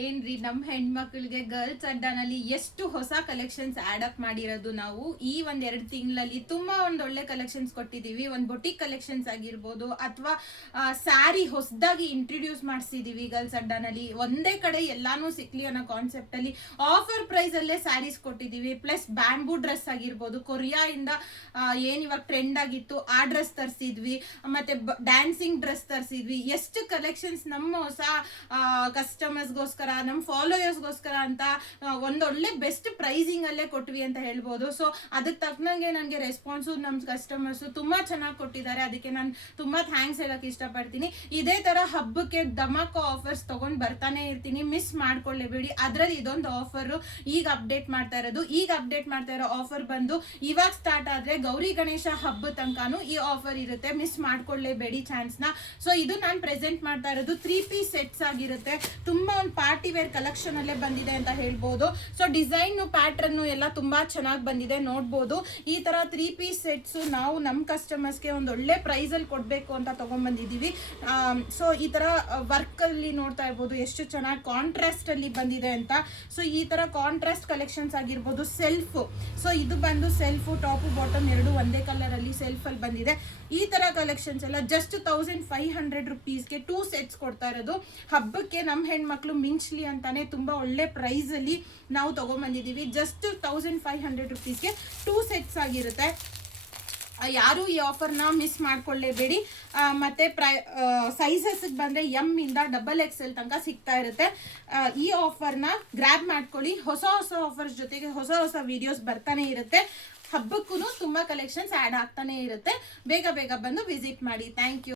ಏನ್ರಿ ನಮ್ ಹೆಣ್ಮಕ್ಳಿಗೆ ಗರ್ಲ್ಸ್ ಅಡ್ಡಾನಲ್ಲಿ ಎಷ್ಟು ಹೊಸ ಕಲೆಕ್ಷನ್ಸ್ ಆಡ್ ಅಪ್ ಮಾಡಿರೋದು. ನಾವು ಈ ಒಂದ್ 2 ತಿಂಗಳಲ್ಲಿ ತುಂಬಾ ಒಳ್ಳೆ ಕಲೆಕ್ಷನ್ಸ್ ಕೊಟ್ಟಿದೀವಿ. ಒಂದ್ ಬೊಟಿಕ್ ಕಲೆಕ್ಷನ್ಸ್ ಆಗಿರ್ಬೋದು ಅಥವಾ ಸ್ಯಾರಿ ಹೊಸದಾಗಿ ಇಂಟ್ರೊಡ್ಯೂಸ್ ಮಾಡಿಸಿದೀವಿ ಗರ್ಲ್ಸ್ ಅಡ್ಡಾನಲ್ಲಿ. ಒಂದೇ ಕಡೆ ಎಲ್ಲಾನು ಸಿಕ್ಲಿ ಅನ್ನೋ ಕಾನ್ಸೆಪ್ಟ್ ಅಲ್ಲಿ ಆಫರ್ ಪ್ರೈಸ್ ಅಲ್ಲೇ ಸ್ಯಾರೀಸ್ ಕೊಟ್ಟಿದೀವಿ. ಪ್ಲಸ್ ಬ್ಯಾಂಬೂ ಡ್ರೆಸ್ ಆಗಿರ್ಬೋದು, ಕೊರಿಯಾ ಇಂದ ಏನ್ ಇವಾಗ ಟ್ರೆಂಡ್ ಆಗಿತ್ತು ಆ ಡ್ರೆಸ್ ತರಿಸಿದ್ವಿ. ಮತ್ತೆ ಡ್ಯಾನ್ಸಿಂಗ್ ಡ್ರೆಸ್ ತರಿಸಿದ್ವಿ. ಎಷ್ಟು ಕಲೆಕ್ಷನ್ಸ್ ನಮ್ಮ ಹೊಸ ಕಸ್ಟಮರ್ಸ್ಗೋಸ್ಕರ, ನಮ್ಮ ಫಾಲೋಯರ್ಸ್ಗೋಸ್ಕರ ಅಂತ ಒಂದೊಳ್ಳೆ ಬೆಸ್ಟ್ ಪ್ರೈಸಿಂಗ್ ಅಲ್ಲೇ ಕೊಟ್ವಿ ಅಂತ ಹೇಳ್ಬೋದು. ಸೊ ಅದಕ್ಕೆ ತಕ್ಕನಂಗೆ ನನಗೆ ರೆಸ್ಪಾನ್ಸು ನಮ್ಮ ಕಸ್ಟಮರ್ಸ್ ತುಂಬಾ ಚೆನ್ನಾಗಿ ಕೊಟ್ಟಿದ್ದಾರೆ. ಅದಕ್ಕೆ ನಾನು ತುಂಬಾ ಥ್ಯಾಂಕ್ಸ್ ಹೇಳಕ್ ಇಷ್ಟಪಡ್ತೀನಿ. ಇದೇ ತರ ಹಬ್ಬಕ್ಕೆ ಧಮಾಕೋ ಆಫರ್ಸ್ ತಗೊಂಡ್ ಬರ್ತಾನೆ ಇರ್ತೀನಿ, ಮಿಸ್ ಮಾಡ್ಕೊಳ್ಳೇಬೇಡಿ. ಅದ್ರಲ್ಲಿ ಇದೊಂದು ಆಫರ್ ಈಗ ಅಪ್ಡೇಟ್ ಮಾಡ್ತಾ ಇರೋ ಆಫರ್ ಬಂದು ಇವಾಗ ಸ್ಟಾರ್ಟ್ ಆದ್ರೆ ಗೌರಿ ಗಣೇಶ ಹಬ್ಬ ತನಕನೂ ಈ ಆಫರ್ ಇರುತ್ತೆ. ಮಿಸ್ ಮಾಡ್ಕೊಳ್ಳೇಬೇಡಿ ಚಾನ್ಸ್ ನ. ಸೊ ಇದು ನಾನು ಪ್ರೆಸೆಂಟ್ ಮಾಡ್ತಾ ಇರೋದು 3 ಪೀಸ್ ಸೆಟ್ಸ್ ಆಗಿರುತ್ತೆ. ತುಂಬಾ ಒಂದು ಪಾರ್ಟಿ ವೇರ್ ಕಲೆಕ್ಷನ್ ಅಲ್ಲೇ ಬಂದಿದೆ ಅಂತ ಹೇಳ್ಬೋದು. ಸೊ ಡಿಸೈನ್ ಪ್ಯಾಟರ್ನ್ ಎಲ್ಲ ತುಂಬಾ ಚೆನ್ನಾಗಿ ಬಂದಿದೆ, ನೋಡ್ಬೋದು. ಈ ತರ 3 ಪೀಸ್ ಸೆಟ್ಸ್ ನಾವು ನಮ್ಮ ಕಸ್ಟಮರ್ಸ್ಗೆ ಒಂದು ಒಳ್ಳೆ ಪ್ರೈಸ್ ಅಲ್ಲಿ ಕೊಡ್ಬೇಕು ಅಂತ ತಗೊಂಡ್ಬಂದಿದೀವಿ. ಸೊ ಈ ತರ ವರ್ಕ್ ಅಲ್ಲಿ ನೋಡ್ತಾ ಇರ್ಬೋದು ಎಷ್ಟು ಚೆನ್ನಾಗಿ ಕಾಂಟ್ರಾಸ್ಟ್ ಅಲ್ಲಿ ಬಂದಿದೆ ಅಂತ. ಸೊ ಈ ತರ ಕಾಂಟ್ರಾಸ್ಟ್ ಕಲೆಕ್ಷನ್ಸ್ ಆಗಿರ್ಬೋದು. ಸೆಲ್ಫ್, ಸೊ ಇದು ಬಂದು ಸೆಲ್ಫ್ ಟಾಪ್ ಬಾಟಮ್ ಎರಡು ಒಂದೇ ಕಲರ್ ಅಲ್ಲಿ ಸೆಲ್ಫ್ ಅಲ್ಲಿ ಬಂದಿದೆ. ಈ ತರ ಕಲೆಕ್ಷನ್ಸ್ ಎಲ್ಲ ಜಸ್ಟ್ 1500 ರುಪೀಸ್ಗೆ 2 ಸೆಟ್ಸ್ ಕೊಡ್ತಾ ಇರೋದು. ಹಬ್ಬಕ್ಕೆ ನಮ್ಮ ಹೆಣ್ಮಕ್ಳು ಮಿಂಚ್ಲಿ ಅಂತಾನೆ ತುಂಬಾ ಒಳ್ಳೆ ಪ್ರೈಸ್ ಅಲ್ಲಿ ನಾವು ತಗೊಂಡ್ಬಂದಿದೀವಿ. ಜಸ್ಟ್ 1500 ರುಪೀಸ್ಗೆ 2 ಸೆಟ್ಸ್ ಆಗಿರುತ್ತೆ. ಯಾರು ಈ ಆಫರ್ನ ಮಿಸ್ ಮಾಡ್ಕೊಳ್ಳೇಬೇಡಿ. ಮತ್ತೆ ಸೈಜಸ್ ಬಂದ್ರೆ ಎಂ ಇಂದ XXL ತನಕ ಸಿಗ್ತಾ ಇರುತ್ತೆ. ಈ ಆಫರ್ನ ಗ್ರ್ಯಾಬ್ ಮಾಡ್ಕೊಳ್ಳಿ. ಹೊಸ ಆಫರ್ಸ್ ಜೊತೆಗೆ ಹೊಸ ವಿಡಿಯೋಸ್ ಬರ್ತಾನೆ ಇರುತ್ತೆ. ಹಬ್ಬಕ್ಕೂ ತುಂಬಾ ಕಲೆಕ್ಷನ್ಸ್ ಆಡ್ ಆಗ್ತಾನೆ ಇರುತ್ತೆ. ಬೇಗ ಬಂದು ವಿಸಿಟ್ ಮಾಡಿ. Thank you.